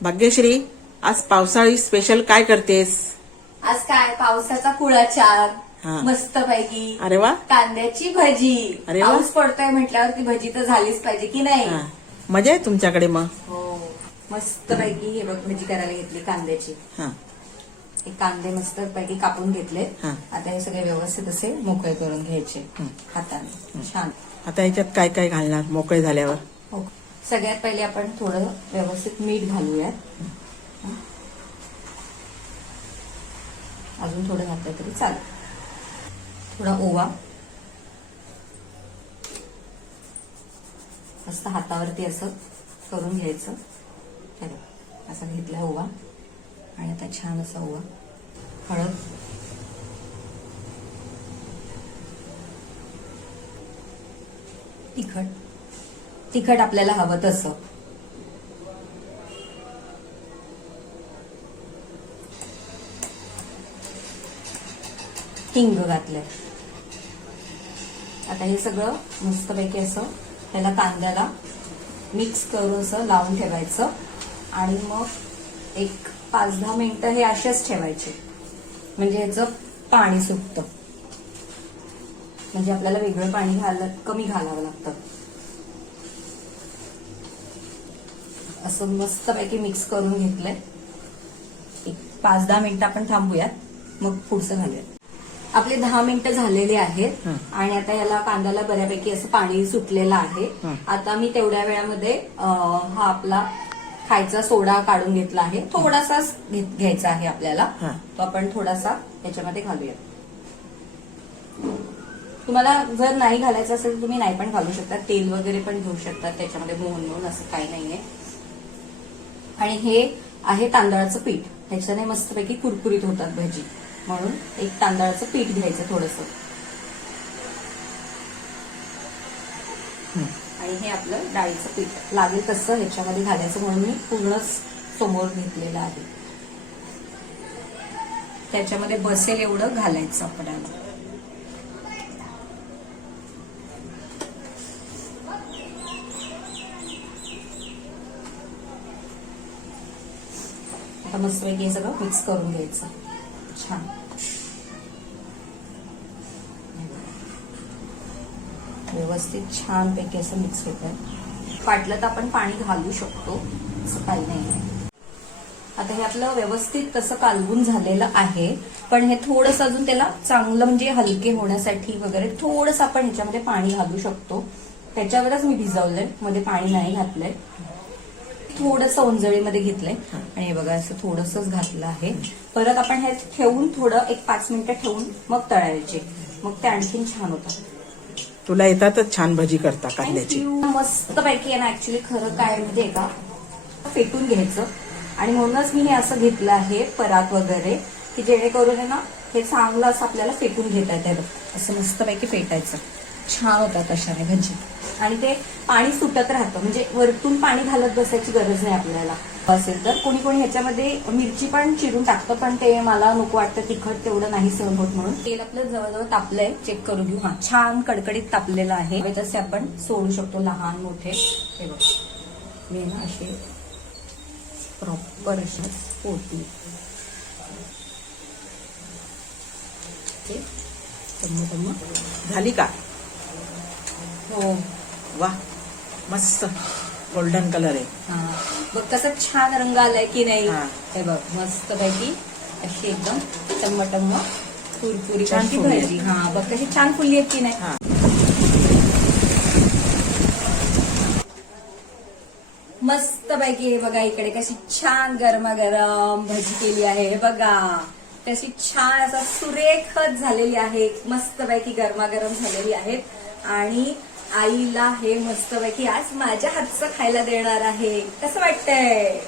भाग्यश्री, आज पावसाळी स्पेशल काय करतेस? आज काय पावसाचा कुळाचार हा. मस्त पैकी. अरे वा. कांद्याची भजी. अरे वा. पाऊस पडतोय म्हटल्यावर ती भजी तर झालीच पाहिजे की नाही. हा. मजा आहे तुमच्याकडे मग. हो मस्त पैकी हे बघ भजी करायला घेतली कांद्याची. हा. हे कांदे मस्त पैकी कापून घेतले. हा. आता हे सगळे व्यवस्थित असे मोकळे करून घ्यायचे हाताने. छान. आता ह्याच्यात काय काय घालणार मोकळे झाल्यावर? हो. सगळ्यात पहिले आपण थोडं व्यवस्थित मीठ घालूयात. अजून थोडं घातलं तरी चालेल. थोडा ओवा मस्त हातावरती असं करून घ्यायचं. हे बघ, असा घेतला ओवा आणि आता छान असा ओवा. हळद, तिखट आपल्याला हवं तसं. हिंग घातलंय. आता हे सगळं मस्तपैकी असं त्याला कांद्याला मिक्स करून असं लावून ठेवायचं आणि मग एक 5-10 मिनिटं हे असेच ठेवायचे. म्हणजे ह्याचं पाणी सुटतं. म्हणजे आपल्याला वेगळं पाणी कमी घालावं लागतं. असं मस्तपैकी मिक्स करून घेतलंय. एक 5-10 मिनिटं आपण थांबूयात, मग पुढचं घालूयात. आपले 10 मिनिटं झालेले आहेत आणि आता याला कांद्याला बऱ्यापैकी असं पाणी सुटलेलं आहे. आता मी तेवढ्या वेळामध्ये हा आपला खायचा सोडा काढून घेतला आहे. थोडासाच घ्यायचा आहे आपल्याला. तो आपण थोडासा याच्यामध्ये घालूया. तुम्हाला जर नाही घालायचं असेल तर तुम्ही नाही पण घालू शकता. तेल वगैरे पण घेऊ शकतात त्याच्यामध्ये मोहन असं काही नाहीये. आणि हे आहे तांदळाचं पीठ. ह्याच्याने मस्तपैकी कुरकुरीत होतात भजी. म्हणून एक तांदळाचं पीठ घ्यायचं थोडंसं. आणि हे आपलं डाळीचं पीठ लागेल तसं ह्याच्यामध्ये घालायचं. म्हणून मी पूर्णच समोर घेतलेलं आहे. त्याच्यामध्ये बसेल एवढं घालायचं आपल्याला. आता मस्तपैकी हे सगळं मिक्स करून घ्यायचं. छान. व्यवस्थित छान पैकी असं मिक्स होत आहे. वाटलं तर आपण पाणी घालू शकतो, असं काही नाही. आता हे आपलं व्यवस्थित तसं कालवून झालेलं आहे. पण हे थोडंसं अजून त्याला चांगलं म्हणजे हलके होण्यासाठी वगैरे थोडंसं आपण ह्याच्यामध्ये पाणी घालू शकतो. त्याच्यावरच मी भिजवलंय, मध्ये पाणी नाही घातलंय. थोडंसं ओंजळीमध्ये घेतलंय आणि हे बघा असं थोडंसंच घातलं आहे. परत आपण हे ठेवून थोडं एक 5 मिनिटं ठेवून मग तळायचे. मग ते आणखीन छान होतात. तुला येतातच छान भजी करता कांद्याची. मस्त पैकी आहे ना. ऍक्च्युली खरं काय म्हणजे का फेटून घ्यायचं आणि म्हणूनच मी हे असं घेतलं आहे परात वगैरे, की जेणेकरून आहे ना हे चांगलं असं आपल्याला फेटून घेता येतं. असं मस्तपैकी फेटायचं. छान होतात अशाने भजी. आणि ते पाणी सुटत राहतं. म्हणजे वरतून पाणी घालत बसायची गरज नाही आपल्याला. असेल तर कोणी कोणी ह्याच्यामध्ये मिरची पण चिरून टाकतं, पण ते मला नको वाटतं. तिखट तेवढं नाही सहन होत म्हणून. तेल आपलं जवळजवळ तापलंय. चेक करून घेऊ. हा छान कडकडीत तापलेलं आहे. तसे आपण सोडू शकतो लहान मोठे. हे बघ मी ना असे प्रॉपर अशी पोटी झाली का? हो. वा, मस्त गोल्डन कलर आहे. हा बघ कसं छान रंग आलाय की नाही. हा. हे बघ मस्त पैकी अशी एकदम टम्म कुरकुरी छान अशी फुलली. भाजी. हा बघ कशी छान फुलली आहे की नाही. हा. मस्त पैकी हे बघा इकडे कशी छान गरमागरम भजी केली आहे. हे बघा कशी छान असा सुरेखच झालेली आहे. मस्त पैकी गरमागरम झालेली आहेत. आणि आईला हे मस्तपैकी आज माझ्या हातचं खायला देणार आहे. कसं वाटतंय?